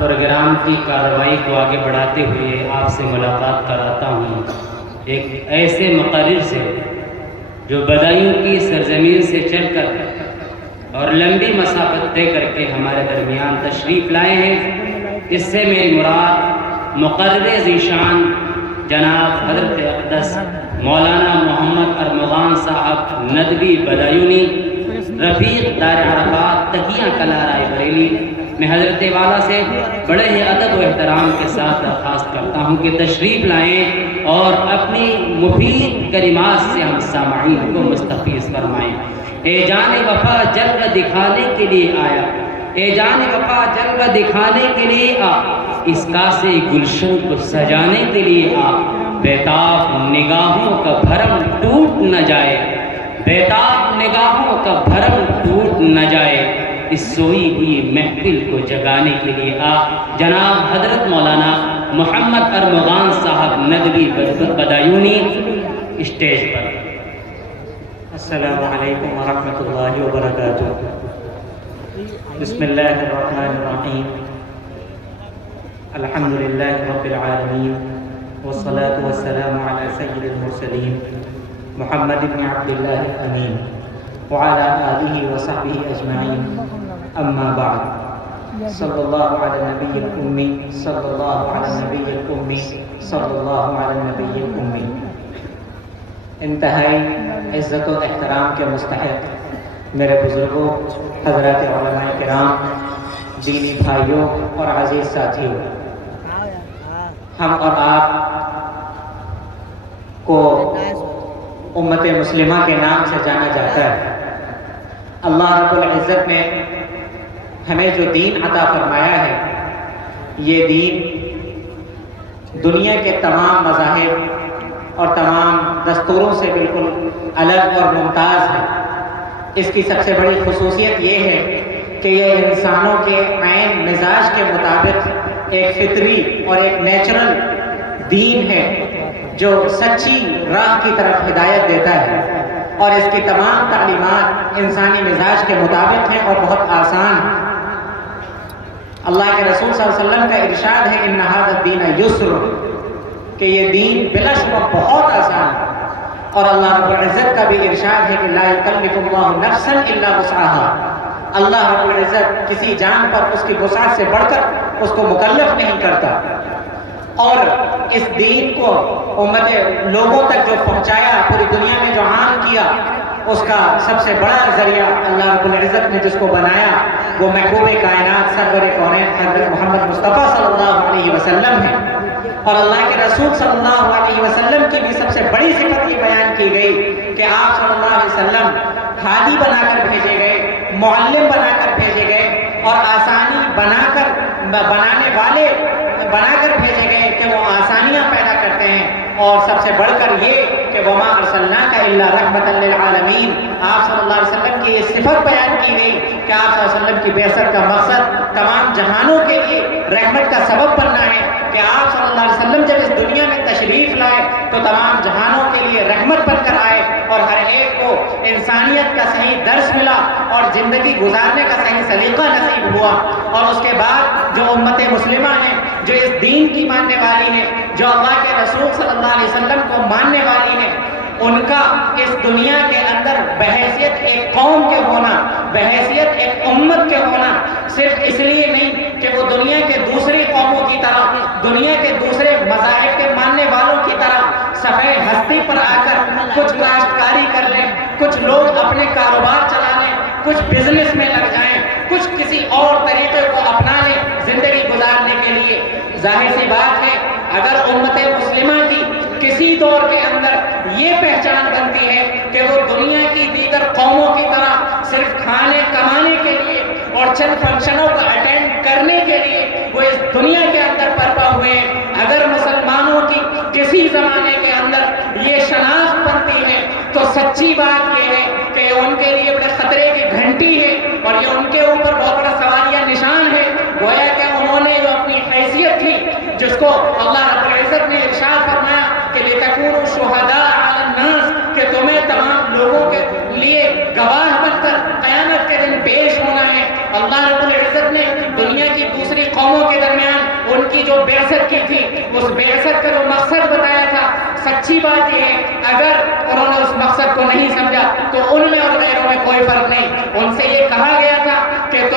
Programme کی کارروائی کو آگے بڑھاتے ہوئے آپ سے ملاقات کراتا ہوں ایک ایسے مقرر سے جو بدایوں کی سرزمین سے چل کر اور لمبی مسافت طے کر کے ہمارے درمیان تشریف لائے ہیں۔ اس سے میری مراد مقرر ذیشان جناب حضرت اقدس مولانا محمد ارمغان صاحب ندوی بدایونی رفیق دار عرفات تقیہ کلا رائے بریلی، میں حضرت والا سے بڑے ہی ادب و احترام کے ساتھ درخواست کرتا ہوں کہ تشریف لائیں اور اپنی مفید کلمات سے ہم سامعین کو مستفیض فرمائیں۔ اے جان وفا جلوہ دکھانے کے لیے آیا، اے جان وفا جلوہ دکھانے کے لیے آ، اس کاسے گلشن کو سجانے کے لیے آ، بیتاب نگاہوں کا بھرم ٹوٹ نہ جائے، بیتاب نگاہوں کا بھرم ٹوٹ نہ جائے، اس سوئی ہوئی محفل کو جگانے کے لیے آ۔ جناب حضرت مولانا محمد ارمغان صاحب ندوی بدایونی اسٹیج پر۔ السلام علیکم ورحمۃ اللہ وبرکاتہ۔ بسم اللہ الرحمن الرحیم، الحمد للہ رب العالمین، والصلاة والسلام علی سید المرسلین محمد بن عبد اللہ الامین وعلی آلہ وصحبہ اجمعین، اما بعد، صلی اللہ علی نبی الامی، صلی اللہ علی نبی الامی، صلی اللہ علی نبی الامی۔ انتہائی عزت و احترام کے مستحق میرے بزرگوں، حضرات علماء کرام، دینی بھائیوں اور عزیز ساتھیوں، ہم اور آپ کو امت مسلمہ کے نام سے جانا جاتا ہے۔ اللہ رب العزت نے ہمیں جو دین عطا فرمایا ہے، یہ دین دنیا کے تمام مذاہب اور تمام دستوروں سے بالکل الگ اور ممتاز ہے۔ اس کی سب سے بڑی خصوصیت یہ ہے کہ یہ انسانوں کے عین مزاج کے مطابق ایک فطری اور ایک نیچرل دین ہے جو سچی راہ کی طرف ہدایت دیتا ہے، اور اس کی تمام تعلیمات انسانی مزاج کے مطابق ہیں اور بہت آسان ہیں۔ اللہ کے رسول صلی اللہ علیہ وسلم کا ارشاد ہے ان ھذا الدین یسر، کہ یہ دین بلا شبہ بہت آسان ہے، اور اللہ رب العزت کا بھی ارشاد ہے کہ لا یکلف اللہ نفسا الا وسعها، اللہ رب العزت کسی جان پر اس کی وسعت سے بڑھ کر اس کو مکلف نہیں کرتا۔ اور اس دین کو امت لوگوں تک جو پہنچایا، پوری دنیا میں جو عام کیا، اس کا سب سے بڑا ذریعہ اللہ رب العزت نے جس کو بنایا وہ محبوب کائنات سرور کونین حضرت محمد مصطفیٰ صلی اللہ علیہ وسلم ہے۔ اور اللہ کے رسول صلی اللہ علیہ وسلم کی بھی سب سے بڑی صفت یہ بیان کی گئی کہ آپ صلی اللہ علیہ وسلم ہادی بنا کر بھیجے گئے، معلم بنا کر بھیجے گئے، اور آسانی بنانے والے بنا کر بھیجے گئے کہ وہ آسانیاں پیدا کرتے ہیں۔ اور سب سے بڑھ کر یہ کہ وما ارسلناک الا رحمۃ للعالمین، آپ صلی اللہ علیہ وسلم کی یہ صفت بیان کی گئی کہ آپ صلی اللہ علیہ وسلم کی بعثت کا مقصد تمام جہانوں کے لیے رحمت کا سبب بننا ہے، کہ آپ صلی اللہ علیہ وسلم جب اس دنیا میں تشریف لائے تو تمام جہانوں کے لیے رحمت بن کر آئے، اور ہر ایک کو انسانیت کا صحیح درس ملا اور زندگی گزارنے کا صحیح سلیقہ نصیب ہوا۔ اور اس کے بعد جو امت مسلمہ ہیں، جو اس دین کی ماننے والی ہے، جو اللہ کے رسول صلی اللہ علیہ وسلم کو ماننے والی ہے، ان کا اس دنیا کے اندر بحیثیت ایک قوم کے ہونا، بحیثیت ایک امت کے ہونا، صرف اس لیے نہیں کہ وہ دنیا کے دوسری قوموں کی طرح، دنیا کے دوسرے مذاہب کے ماننے والوں کی طرح سفید ہستی پر آ کر کچھ کاشتکاری کر لیں، کچھ لوگ اپنے کاروبار چلا لیں، کچھ بزنس میں لگ جائیں، کچھ کسی اور طریقے کو اپنا لیں زندگی گزارنے کے لیے۔ ظاہر سی بات ہے اگر امت مسلمہ کی کسی دور کے اندر یہ پہچان بنتی ہے کہ وہ دنیا کی دیگر قوموں کی طرح صرف کھانے کمانے کے لیے اور چند فنکشنوں کو اٹینڈ کرنے کے لیے وہ اس دنیا کے اندر برپا ہوئے ہیں، اگر مسلمانوں کی کسی زمانے کے اندر یہ شناخت بنتی ہے تو سچی بات یہ ہے کہ ان کے لیے بڑے خطرے کی گھنٹی ہے، اور یہ ان کے اوپر بہت بڑا سوالیہ نشان ہے۔ گویا کہ انہوں نے جو اپنی حیثیت تھی، جس کو اللہ رب العزت نے ارشاد فرمایا کہ لِتَكُونُوا شُهَدَاءَ عَلَى النَّاسِ، کہ تمہیں تمام لوگوں کے لیے گواہ بن کر قیامت کے دن پیش ہونا ہے۔ اللہ رب العزت نے دنیا کی دوسری قوموں کے اس بعثت کا جو مقصد بتایا تھا، سچی بات یہ ہے اگر انہوں نے اس مقصد کو نہیں سمجھا تو ان میں اور غیروں میں کوئی فرق نہیں۔ ان سے یہ کہا گیا تھا کہ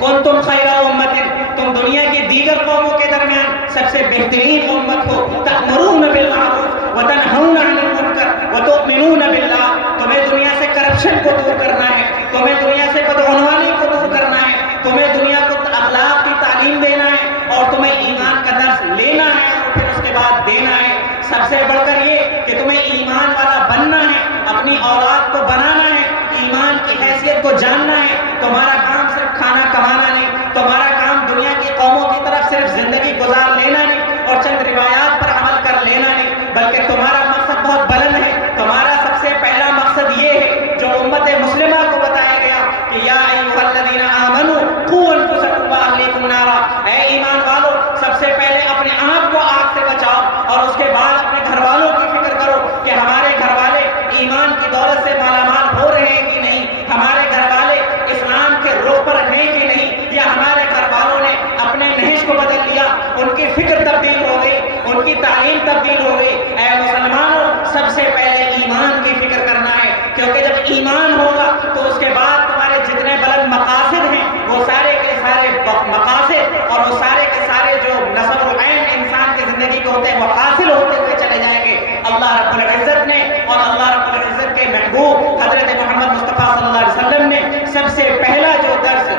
کنتم خیر امت، تم دنیا کی دیگر قوموں کے درمیان سب سے بہترین امت ہو، تأمرون بالمعروف وتنہون عن المنکر وتؤمنون باللہ۔ تمہیں دنیا سے کرپشن کو دور کرنا ہے، تمہیں دنیا سے بدعنوانی کو دور کرنا ہے، تمہیں دنیا کو اخلاق کی تعلیم دینا ہے اور تمہیں ایمان کا درس لینا ہے اور پھر اس کے بعد دینا ہے۔ سب سے بڑھ کر یہ کہ تمہیں ایمان والا بننا ہے، اپنی اولاد کو بنانا ہے، ایمان کی حیثیت کو جاننا ہے۔ تمہارا کام صرف کھانا کمانا نہیں، تمہارا کام دنیا کی قوموں کی طرف صرف زندگی گزار لینا نہیں اور چند روایات پر عمل کر لینا نہیں، بلکہ تمہارا مقصد بہت بلند ہے۔ تمہارا سب سے پہلا مقصد یہ ہے جو امت مسلمہ کو بتایا گیا کہ یا ایھا الذین آمنوا قوا انفسکم واہلیکم نارا، اے ایمان والو سب سے پہلے اپنے آپ کو آگ سے بچاؤ اور اس کے بعد اپنے گھر والوں کی فکر کرو کہ ہمارے گھر والے ایمان کی دولت سے مالا مال ہو رہے ہیں کہ نہیں، ہمارے گھر والے اسلام کے رخ پر ہیں کہ نہیں، یا ہمارے گھر والوں نے اپنے نہج کو بدل لیا، ان کی فکر تبدیل ہو گئی، ان کی تعلیم تبدیل ہو گئی۔ اے مسلمانوں سب سے پہلے ایمان کی فکر کرنا ہے، کیونکہ جب ایمان ہوگا تو اس کے بعد تمہارے جتنے بلند مقاصد ہیں وہ سارے کے سارے مقاصد اور وہ سارے کے سارے جو نصب العین انسان کی زندگی کے ہوتے ہیں وہ حاصل ہوتے ہوئے چلے جائیں گے۔ اللہ رب العزت نے اور اللہ رب العزت کے محبوب حضرت محمد مصطفیٰ صلی اللہ علیہ وسلم نے سب سے پہلا جو درس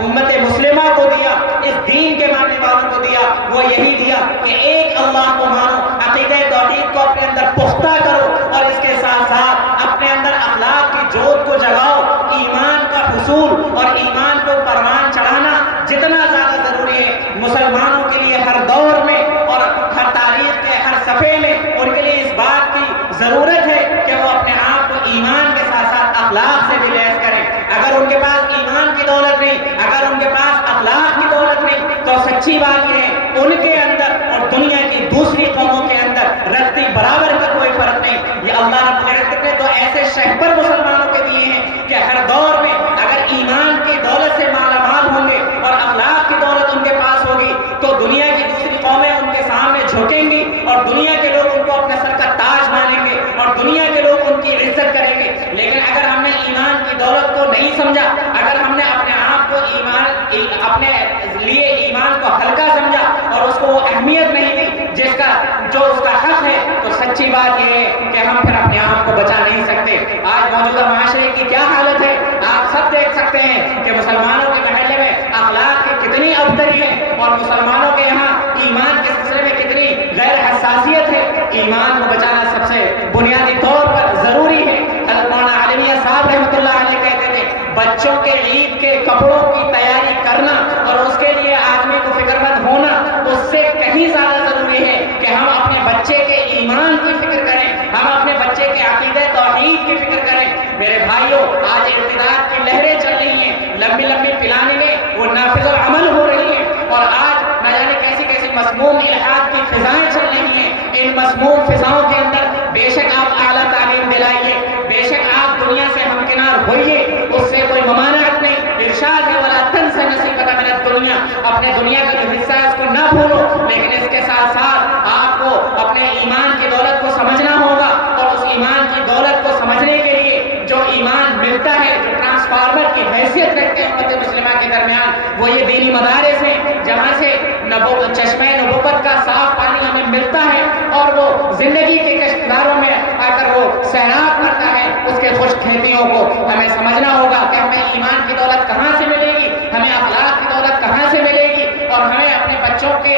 امت مسلمہ کو دیا، اس دین کے ماننے والوں کو دیا، وہ یہی دیا کہ ایک اللہ کو مانو، عقیدہ توحید کو اپنے اندر پختہ کرو اور اس کے ساتھ ساتھ اپنے اندر اخلاق کی جوت کو جگاؤ۔ ایمان کا حصول اور ایمان کو پروان چڑھانا جتنا زیادہ ضروری ہے مسلمانوں کے لیے ہر دور میں اور ہر تاریخ کے ہر صفحے میں ان کے لیے اس بات کی ضرورت ہے کہ وہ اپنے آپ کو ایمان کے ساتھ ساتھ اخلاق سے بھی لیس کریں۔ اگر ان کے پاس ایمان کی دولت نہیں، اگر ان کے پاس اخلاق کی دولت نہیں تو سچی بات یہ ہے ان کے اندر اور دنیا کی دوسری قوموں کے اندر رتی برابر کا کوئی فرق نہیں۔ یہ اللہ رب العزت نے تو ایسے شہپر مسلمانوں کے دیے ہیں کہ ہر دور میں اگر ایمان کی دولت سے مالا مال ہوں گے اور اخلاق کی دولت ان کے پاس ہوگی تو دنیا کی دوسری قومیں ان کے سامنے جھکیں گی اور دنیا کے لوگ ان کو اپنے سر کا تاج مانیں گے اور دنیا کے لوگ ان کی عزت کریں گے۔ لیکن اگر ہم نے ایمان کی دولت کو نہیں سمجھا، اگر ہم نے اپنے آپ کو اپنے لیے ایمان کو ہلکا سمجھا اور اس کو وہ اہمیت نہیں دی جو اس کا حق ہے، تو سچی بات یہ ہے کہ ہم پھر اپنے آپ کو بچا نہیں سکتے۔ آج موجودہ معاشرے کی کیا حالت ہے آپ سب دیکھ سکتے ہیں کہ مسلمانوں کے محلے میں اخلاق کی کتنی ابتری ہے اور مسلمانوں کے یہاں ایمان کے سلسلے میں کتنی غیر حساسیت ہے۔ ایمان کو بچانا سب سے بنیادی طور پر ضروری ہے۔ مولانا عالمیہ صاحب رحمۃ اللہ علیہ کہتے تھے بچوں کے عید کے کپڑوں کی تیاری کرنا اور اس کے لیے آدمی کو فکر مند ہونا اس سے کہیں زیادہ ضروری ہے کہ ہم اپنے بچے کے ایمان کی فکر کریں، ہم اپنے بچے کے عقیدہ توحید کی فکر کریں۔ میرے بھائیوں آج ارتداد کی لہریں چل رہی ہیں، لمبی لمبی پلاننگیں وہ نافذ العمل ہو رہی ہیں اور آج نہ جانے کیسی کیسی مسموم الحاد کی فضائیں چل رہی ہیں۔ ان مسموم فضاؤں کے اندر بے شک آپ اعلیٰ تعلیم دلائیے، بے شک آپ دنیا سے ہمکنار ہوئیے، اس سے کوئی ممانعت نہیں۔ ارشاد ہے وَلَا تَنْسَ نَصِيبَكَ مِنَ الدُّنْيَا، اپنے دنیا کا جو حصہ ہے اس کو نہ بھولو، لیکن اس کے ساتھ ساتھ آپ کو اپنے ایمان کی دولت کو سمجھنا ہوگا اور اس ایمان کی دولت کو سمجھنے کے لیے جو ایمان ملتا ہے، جو ٹرانسفارمر کی حیثیت رکھتے ہیں امت مسلمہ کے درمیان، وہ یہ دینی مدارس ہیں جہاں سے چشمہ نبوت کا صاف پانی ہمیں ملتا ہے اور وہ زندگی کے کشتکاروں میں آ کر وہ سیراب کرتا ہے اس کے خوش کھیتیوں کو۔ ہمیں سمجھنا ہوگا کہ ہمیں ایمان کی دولت کہاں سے ملے گی، ہمیں اخلاق کی دولت کہاں سے ملے گی اور ہمیں اپنے بچوں کے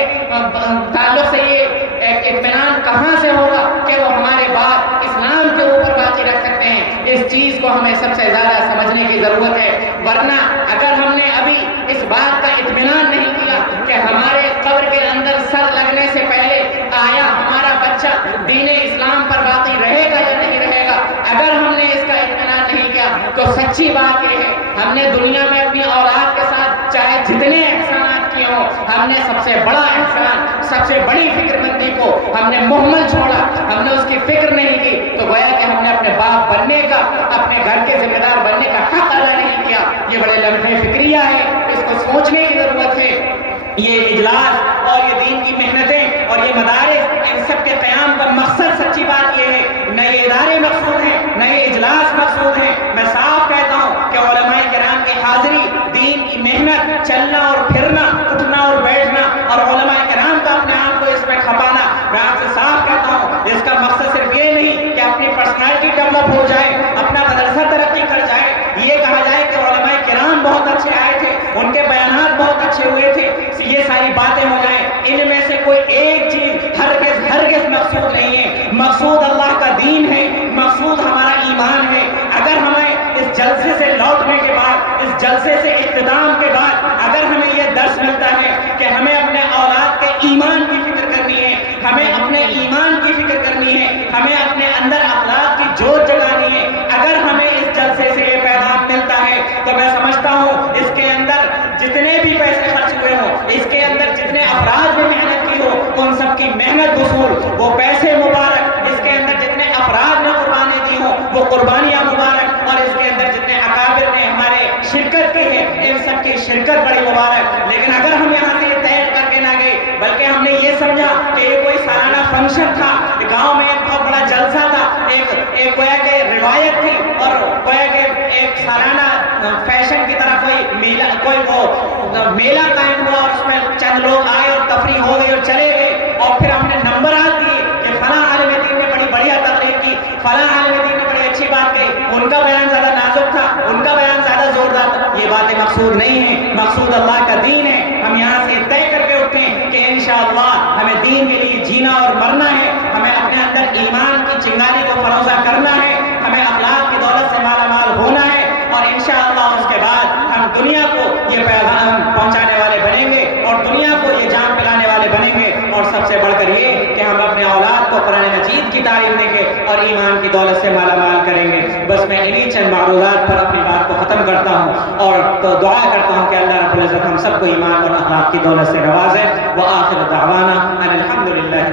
تعلق سے یہ اطمینان کہاں سے ہوگا کہ وہ ہمارے بعد اسلام کے اوپر باقی رکھ سکتے ہیں۔ اس چیز کو ہمیں سب سے زیادہ سمجھنے کی ضرورت ہے، ورنہ اگر ہم نے ابھی اس بات کا اطمینان نہیں کیا کہ ہمارے قبر کے اندر سر لگنے سے پہلے آیا ہمارا بچہ دین اسلام پر باقی رہے گا یا نہیں رہے گا، اگر ہم نے اس کا اطمینان نہیں کیا تو سچی بات یہ ہے ہم نے دنیا میں اپنی اولاد کے ساتھ چاہے جتنے احسانات کیے ہوں، ہم نے سب سے بڑا احسان، سب سے بڑی فکر مندی کو ہم نے مہمل چھوڑا، ہم نے اس کی فکر نہیں کی، تو گویا کہ ہم نے اپنے باپ بننے کا، اپنے گھر کے ذمہ دار بننے کا حق ادا نہیں کیا۔ یہ بڑے لمحے فکریہ ہے، اس کو سوچنے کی ضرورت ہے۔ یہ اجلاس اور یہ دین کی محنتیں اور یہ مدارس، ان سب کے قیام کا مقصد سچی بات یہ ہے، نہ یہ ادارے مقصود ہیں نہ یہ اجلاس مقصود ہیں۔ میں صاف کہتا ہوں کہ علماء کرام کی حاضری، دین کی محنت، چلنا اور پھرنا، اٹھنا اور بیٹھنا، اور علماء کرام کا اپنے آپ کو اس میں کھپانا، میں آپ سے صاف کہتا ہوں اس کا مقصد صرف یہ نہیں کہ اپنی پرسنالٹی ڈیولپ ہو جائے، اپنا مدرسہ ترقی کر جائے، یہ کہا جائے کہ علماء کرام بہت اچھے آئے تھے، ان کے بیانات بہت اچھے ہوئے تھے، یہ ساری باتیں ہو جائیں۔ ان میں سے کوئی ایک چیز ہرگز مقصود نہیں ہے۔ مقصود اللہ کا دین ہے، مقصود ہمارا ایمان ہے۔ اگر ہمیں اس جلسے سے لوٹنے کے بعد، اس جلسے سے اختتام کے بعد اگر ہمیں یہ درس ملتا ہے کہ ہمیں اپنے اولاد کے ایمان کی فکر کرنی ہے، ہمیں اپنے ایمان کی فکر کرنی ہے، ہمیں اپنے اندر اخلاق کی جوت جگانی ہے، اگر ہمیں اس جلسے سے یہ پیغام ملتا ہے تو میں سمجھتا ہوں اس کے اندر جتنے بھی پیسے خرچ ہوئے ہوں، اس کے اندر جتنے افراد نے محنت کی ہو، ان سب کی محنت وصول، وہ پیسے مبارک، اس کے اندر جتنے افراد نے قربانی دی ہوں وہ قربانیاں مبارک، اور اس کے اندر جتنے اکابر نے ہمارے شرکت کی ہے ان سب کی شرکت بڑی مبارک۔ لیکن اگر ہم یہاں سے طے کر کے نہ گئے بلکہ ہم نے یہ سمجھا کہ یہ کوئی سالانہ فنکشن تھا، گاؤں میں ایک بہت بڑا جلسہ تھا، ایک گویا کہ روایت تھی، اور گویا کہ ایک سالانہ فیشن کی طرح کوئی میلہ قائم ہوا، اور اس میں چند لوگ آئے اور تفریح ہو گئی اور چلے گئے، اور پھر ہم نے نمبرات دیے کہ فلاں عالم دین نے بڑی بڑھیا تقریر کی، فلاں عالم دین نے بڑی اچھی بات کہی، ان کا بیان زیادہ نازک تھا، ان کا بیان زیادہ زوردار تھا۔ یہ باتیں مقصود نہیں ہیں، مقصود اللہ کا دین ہے۔ ہم یہاں سے طے کر کے اٹھیں کہ انشاءاللہ ہمیں دین کے لیے جینا اور مرنا ہے، ہمیں اپنے اندر ایمان کی چنگاری کو فروزہ کرنا ہے، ہمیں اخلاق کی دولت سے مالا مال ہونا ہے، اور انشاءاللہ اس کے بعد ہم دنیا کو یہ پیغام پہنچانے والے بنیں گے اور دنیا کو یہ جان پلانے والے بنیں گے، اور سب سے بڑھ کر یہ کہ ہم اپنے اولاد کو قرآن مجید کی تعلیم دیں گے اور ایمان کی دولت سے مالا مال کریں گے۔ بس میں انہی چند معروضات پر اپنی بات کو ختم کرتا ہوں اور تو دعا کرتا ہوں کہ اللہ رب العزت ہم سب کو ایمان اور اخلاق کی دولت سے نوازے۔ وآخر دعوانا ان الحمدللہ